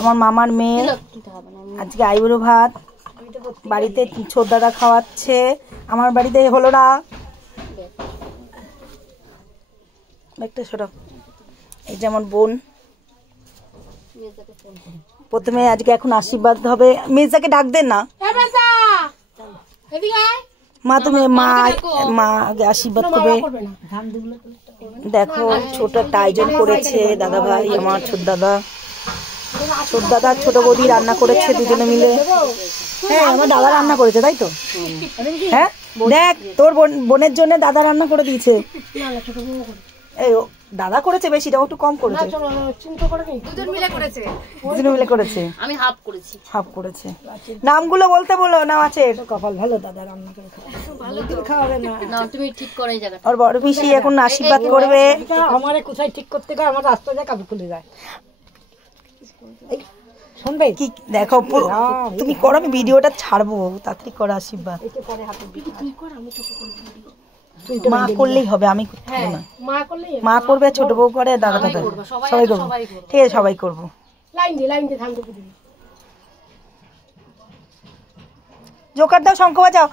আমার মামার মেয়ে আজকে আইবুড়ো ভাত বাড়িতে ছোট দাদা খাওয়াচ্ছে, আমার বাড়িতে হলো না। একটা ছোট এই যেমন বোন প্রথমে আজকে এখন আশীর্বাদ হবে। মেজাকে ডাক দেন না মা, তুমি মা আগে আশীর্বাদ করবে। দেখো ছোট একটা আয়োজন করেছে দাদা ভাই, আমার ছোট দাদা ছোট বৌদি রান্না করেছে দুজনে মিলে। হ্যাঁ আমার দাদা রান্না করেছে তাই তো। হ্যাঁ দেখ তোর বোনের জন্য দাদা রান্না করে দিয়েছে। এই দাদা করেছে বেশি, একটু কম করেছে, দুজনে মিলে করেছে। আমি হাফ করেছে। নামগুলো বলতে বলো না আছে। কপাল ভালো দাদা রান্না করে খাওয়াবে না, তুমি ঠিক করে জায়গা। আর বড় পিসি এখন আশীর্বাদ করবে। আমারে কোথায় ঠিক করতে গেলে আমার রাস্তা যায় কাবু খুলে যায়। শুনবে কি দেখো তুমি করো, আমি ভিডিওটা ছাড়বো, তাড়াতাড়ি করো আশীর্বাদ। মা করলেই হবে, আমি করতে হবে না। মা করবে, ছোট বউ করে, দাদা দাদা সবাই করবো। ঠিক আছে সবাই করবো। জোকার দাও, শঙ্খ বাজাও।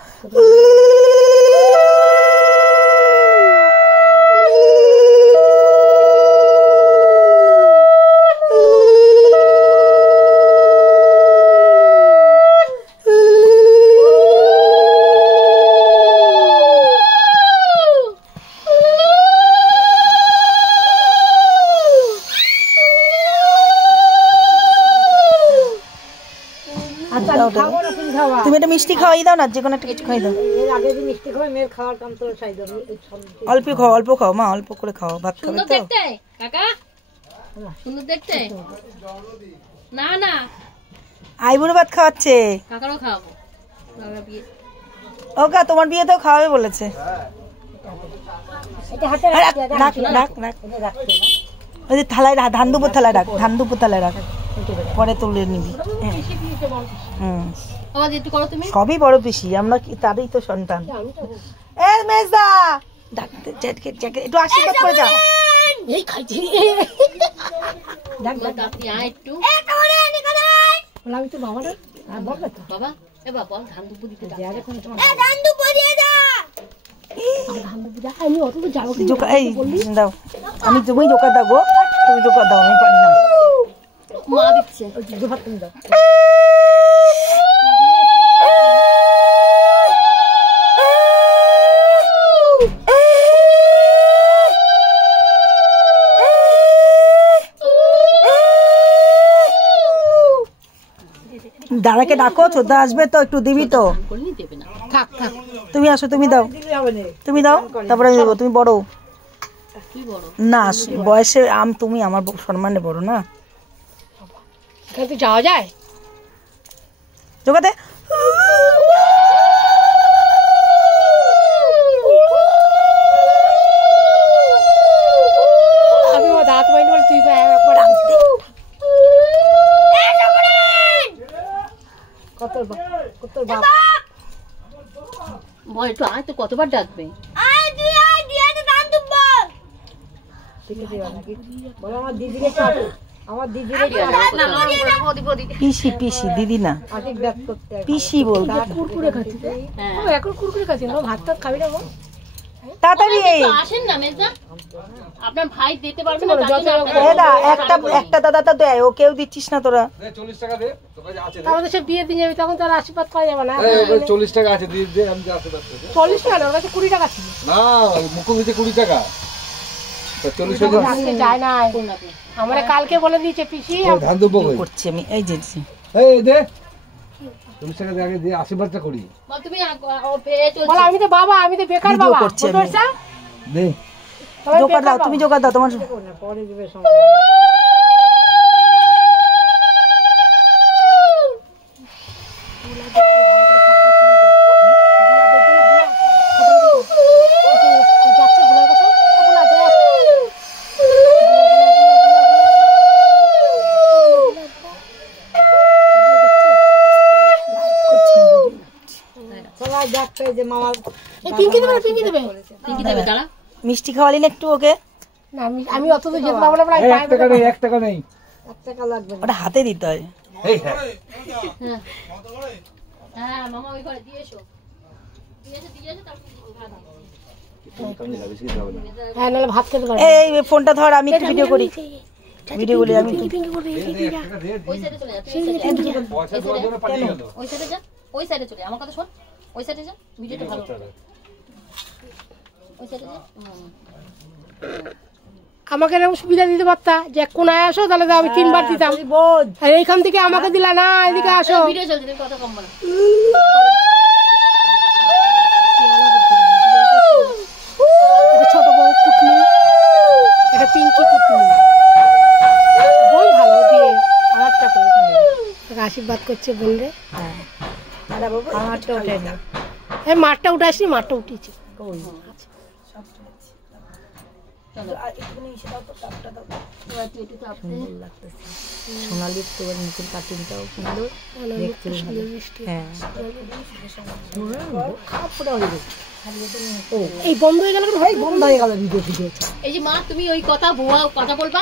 তুমি একটা মিষ্টি খাওয়াই দাও না, যে কোনো একটা কিছু খাই দাও। অল্প খাও, অল্প খাও মা, অল্প করে খাও, ভাত খাবে তো। আইবুড়ো ভাত খাওয়াচ্ছে। ওকা তোমার বিয়েতেও খাওয়াবে বলেছে। ওই যে থালায় ধান দুপুর থালায় রাখ, ধান দুপুর থালায় রাখ, পরে তুলে নিবি। সবই বড় পিসি, আমরা তারই তো সন্তান। একটু আশীর্বাদ করে যাও। আমি তুমি জোকার দাও, তুমি জোকার দাও, আমি পারি না। মা দিচ্ছে তুমি দাও। দাদাকে ডাকো, ছোদ্দা আসবে তো, একটু দিবি তো। তুমি আসো, তুমি দাও, তুমি দাও, তারপরে আমি দেবো। তুমি বড় না বয়সে, তুমি আমার সম্মানে বড় না। যাওয়া যায় জোগাতে। কতবার ডাকবে? পিসি পিসি দিদি না, পিসি বলবে। তাড়াতাড়ি আপনার ভাই দিতে পারবে না, একটা দাদা তো দেয়, ও কেউ দিচ্ছিস না তোরা। 40 টাকা দে, আমাদের সে বিয়ে দিয়ে যাবি, তখন তোর আশীর্বাদ করা যাবে না। 40 টাকা আছে, দিয়ে দে, আমি আশীর্বাদ করব। 40 টাকা না, ওর কাছে 20 টাকা ছিল না, মুখোমুখি 20 টাকা। 40 টাকা আজকে যায় না, আমারে কালকে বলে দিয়েছে পিসি। ধান দুবো করছি আমি, এই যে এই দে 40 টাকা আগে দিয়ে আশীর্বাদটা করি। বল তুমি বল, আমি তো বাবা, আমি তো বেকার বাবা করছি দে। জোকার দাও, তুমি জোকার দাও, তোমার পরে দিবে সময়। মিষ্টি খাওয়ালি না একটু ওকে? আমি অত তো যেতে পারবো না, 1 টাকা নেই, 1 টাকা নেই। টাকা লাগবে, ওটা হাতে দিতে হয়। এই হ্যাঁ হ্যাঁ মামা ওই ঘরে দিয়ে এসো, দিয়ে এসো তারপর হ্যাঁ নাহলে ভাত খেতে পারবে। এই ফোনটা ধর, আমি একটু ভিডিও করি, ভিডিও করি আমি। ওই সাইডে চলে যা, পয়সা দেওয়ার জন্য পাঠিয়ে গেল, ওই সাইডে যা, ওই সাইডে চলে আমার কথা শোন, ওই সাইডে যা, ভিডিওটা ভালো, ওই সাইডে যা। আমাকে এরকম সুবিধা দিতে পারতা যে কোনায় আসো, তাহলে আমি 3 বার দিতাম। আর এইখান থেকে আমাকে দিলা না, এদিকে আসো। ভিডিও চলছে, তুমি কথা কম বলো। ছোট বউ কুটনি, এটা পিঙ্কি কুটনি, বোন ভালো দিয়ে আমারটা করে আশীর্বাদ করছে বোন রে। হ্যাঁ আমারটা উঠে না, এই মাঠটা উঠে আসি, মাঠটা উঠেছি। সোনালি তোমার মুখের কাটিংটাও সুন্দর, এই বন্ধ হয়ে গেল, বন্ধ হয়ে গেল ভিডিও। এই যে মা তুমি ওই কথা কথা বলবা।